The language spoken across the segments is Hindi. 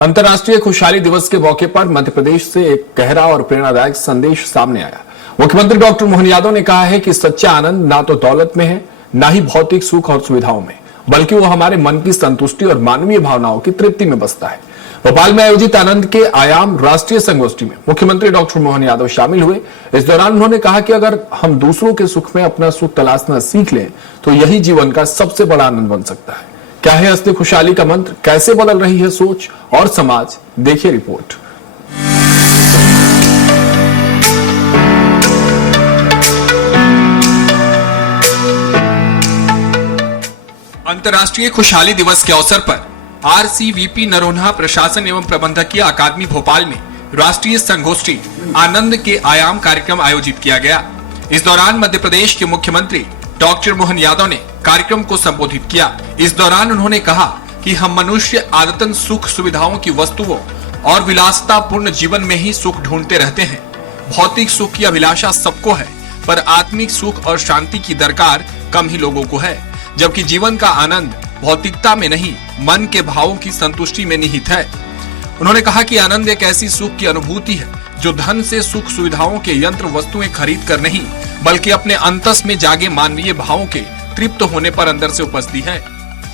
अंतर्राष्ट्रीय खुशहाली दिवस के मौके पर मध्य प्रदेश से एक गहरा और प्रेरणादायक संदेश सामने आया। मुख्यमंत्री डॉक्टर मोहन यादव ने कहा है कि सच्चा आनंद ना तो दौलत में है, ना ही भौतिक सुख और सुविधाओं में, बल्कि वो हमारे मन की संतुष्टि और मानवीय भावनाओं की तृप्ति में बसता है। भोपाल में आयोजित आनंद के आयाम राष्ट्रीय संगोष्ठी में मुख्यमंत्री डॉक्टर मोहन यादव शामिल हुए। इस दौरान उन्होंने कहा कि अगर हम दूसरों के सुख में अपना सुख तलाशना सीख लें तो यही जीवन का सबसे बड़ा आनंद बन सकता है। क्या है असली खुशहाली का मंत्र, कैसे बदल रही है सोच और समाज, देखिए रिपोर्ट। अंतर्राष्ट्रीय खुशहाली दिवस के अवसर पर RCVP नरोन्हा प्रशासन एवं प्रबंधकीय अकादमी भोपाल में राष्ट्रीय संगोष्ठी आनंद के आयाम कार्यक्रम आयोजित किया गया। इस दौरान मध्य प्रदेश के मुख्यमंत्री डॉक्टर मोहन यादव ने कार्यक्रम को संबोधित किया। इस दौरान उन्होंने कहा कि हम मनुष्य आदतन सुख सुविधाओं की वस्तुओं और विलासितापूर्ण जीवन में ही सुख ढूंढते रहते हैं। भौतिक सुख की अभिलाषा सबको है, पर आत्मिक सुख और शांति की दरकार कम ही लोगों को है, जबकि जीवन का आनंद भौतिकता में नहीं, मन के भावों की संतुष्टि में निहित है। उन्होंने कहा कि आनंद एक ऐसी सुख की अनुभूति है जो धन से सुख सुविधाओं के यंत्र वस्तुएं खरीद कर नहीं, बल्कि अपने अंतस में जागे मानवीय भावों के तृप्त होने पर अंदर से उपजती है।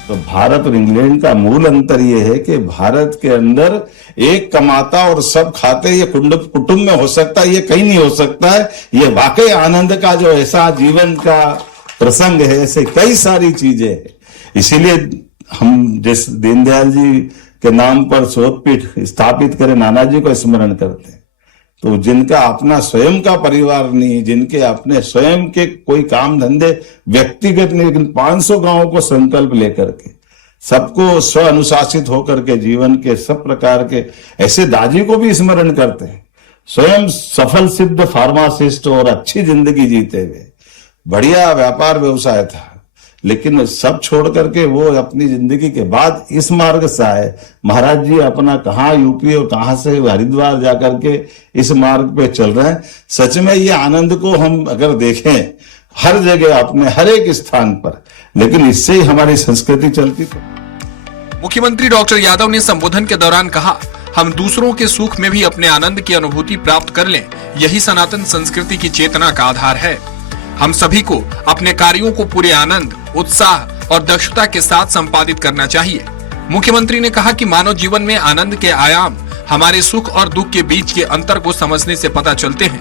तो भारत और इंग्लैंड का मूल अंतर यह है कि भारत के अंदर एक कमाता और सब खाते, ये कुटुंब में हो सकता है, ये कहीं नहीं हो सकता है। ये वाकई आनंद का जो ऐसा जीवन का प्रसंग है, ऐसे कई सारी चीजें हैं। इसीलिए हम जिस दीनदयाल जी के नाम पर शोधपीठ स्थापित करे, नानाजी को स्मरण करते हैं। तो जिनका अपना स्वयं का परिवार नहीं, जिनके अपने स्वयं के कोई काम धंधे व्यक्तिगत नहीं, लेकिन 500 गांवों को संकल्प लेकर के सबको स्व अनुशासित होकर के जीवन के सब प्रकार के, ऐसे दादी को भी स्मरण करते हैं। स्वयं सफल सिद्ध फार्मासिस्ट और अच्छी जिंदगी जीते हुए, बढ़िया व्यापार व्यवसाय था, लेकिन सब छोड़ करके वो अपनी जिंदगी के बाद इस मार्ग से आए। महाराज जी अपना कहाँ यूपी और कहाँ से हरिद्वार जाकर के इस मार्ग पे चल रहे हैं। सच में ये आनंद को हम अगर देखें हर जगह, अपने हर एक स्थान पर, लेकिन इससे ही हमारी संस्कृति चलती। तो मुख्यमंत्री डॉक्टर यादव ने संबोधन के दौरान कहा, हम दूसरों के सुख में भी अपने आनंद की अनुभूति प्राप्त कर लें, यही सनातन संस्कृति की चेतना का आधार है। हम सभी को अपने कार्यों को पूरे आनंद, उत्साह और दक्षता के साथ संपादित करना चाहिए। मुख्यमंत्री ने कहा कि मानव जीवन में आनंद के आयाम हमारे सुख और दुख के बीच के अंतर को समझने से पता चलते हैं।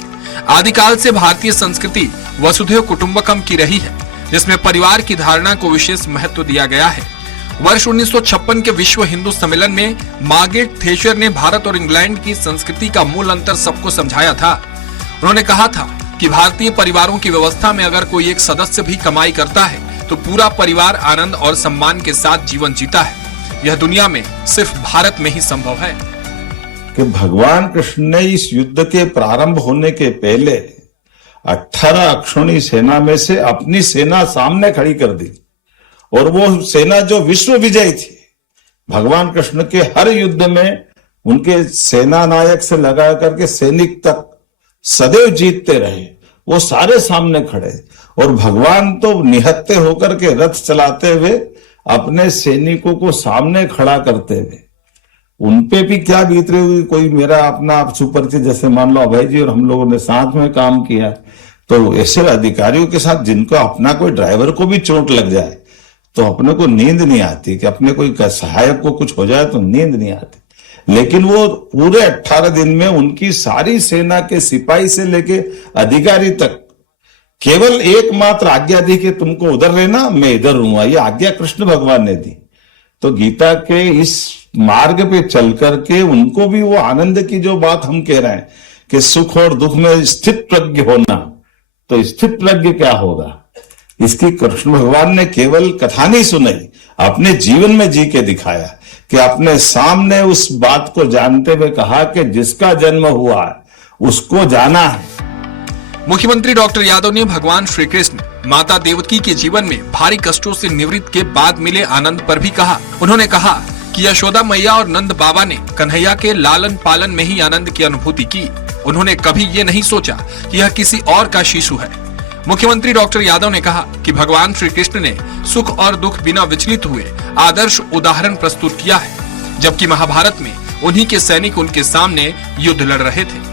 आदिकाल से भारतीय संस्कृति वसुधैव कुटुंबकम की रही है, जिसमें परिवार की धारणा को विशेष महत्व दिया गया है। वर्ष 1956 के विश्व हिंदू सम्मेलन में मार्गरेट थैचर ने भारत और इंग्लैंड की संस्कृति का मूल अंतर सबको समझाया था। उन्होंने कहा था कि भारतीय परिवारों की व्यवस्था में अगर कोई एक सदस्य भी कमाई करता है तो पूरा परिवार आनंद और सम्मान के साथ जीवन जीता है। यह दुनिया में सिर्फ भारत में ही संभव है। कि भगवान कृष्ण ने इस युद्ध के प्रारंभ होने के पहले 18 अक्षौणी सेना में से अपनी सेना सामने खड़ी कर दी, और वो सेना जो विश्व विजयी थी। भगवान कृष्ण के हर युद्ध में उनके सेना नायक से लगा करके सैनिक तक सदैव जीतते रहे, वो सारे सामने खड़े। और भगवान तो निहत्ते होकर के रथ चलाते हुए अपने सैनिकों को सामने खड़ा करते हुए, उनपे भी क्या बीत रही हुई। कोई मेरा अपना सुपरिचित, जैसे मान लो अभय जी और हम लोगों ने साथ में काम किया, तो ऐसे अधिकारियों के साथ जिनको अपना कोई ड्राइवर को भी चोट लग जाए तो अपने को नींद नहीं आती, कि अपने कोई सहायक को कुछ हो जाए तो नींद नहीं आती। लेकिन वो पूरे 18 दिन में उनकी सारी सेना के सिपाही से लेके अधिकारी तक केवल एकमात्र आज्ञा दी कि तुमको उधर रहना, मैं इधर रहूंगा। ये आज्ञा कृष्ण भगवान ने दी। तो गीता के इस मार्ग पे चल करके उनको भी वो आनंद की जो बात हम कह रहे हैं कि सुख और दुख में स्थित प्रज्ञ होना, तो स्थित प्रज्ञ क्या होगा, इसकी कृष्ण भगवान ने केवल कथा नहीं सुनाई, अपने जीवन में जी के दिखाया। कि अपने सामने उस बात को जानते हुए कहा कि जिसका जन्म हुआ है उसको जाना है। मुख्यमंत्री डॉक्टर यादव ने भगवान श्री कृष्ण, माता देवकी के जीवन में भारी कष्टों से निवृत्त के बाद मिले आनंद पर भी कहा। उन्होंने कहा कि यशोदा मैया और नंद बाबा ने कन्हैया के लालन पालन में ही आनंद की अनुभूति की। उन्होंने कभी ये नहीं सोचा कि यह किसी और का शिशु है। मुख्यमंत्री डॉक्टर यादव ने कहा कि भगवान श्री कृष्ण ने सुख और दुख बिना विचलित हुए आदर्श उदाहरण प्रस्तुत किया है, जबकि महाभारत में उन्हीं के सैनिक उनके सामने युद्ध लड़ रहे थे।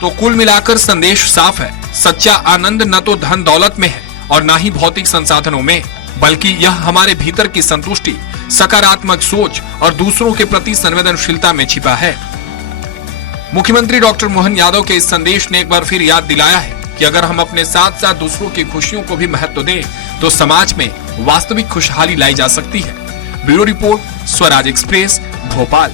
तो कुल मिलाकर संदेश साफ है, सच्चा आनंद न तो धन दौलत में है और न ही भौतिक संसाधनों में, बल्कि यह हमारे भीतर की संतुष्टि, सकारात्मक सोच और दूसरों के प्रति संवेदनशीलता में छिपा है। मुख्यमंत्री डॉक्टर मोहन यादव के इस संदेश ने एक बार फिर याद दिलाया है कि अगर हम अपने साथ साथ दूसरों की खुशियों को भी महत्व दें तो समाज में वास्तविक खुशहाली लाई जा सकती है। Bureau report, Swaraj express, Bhopal.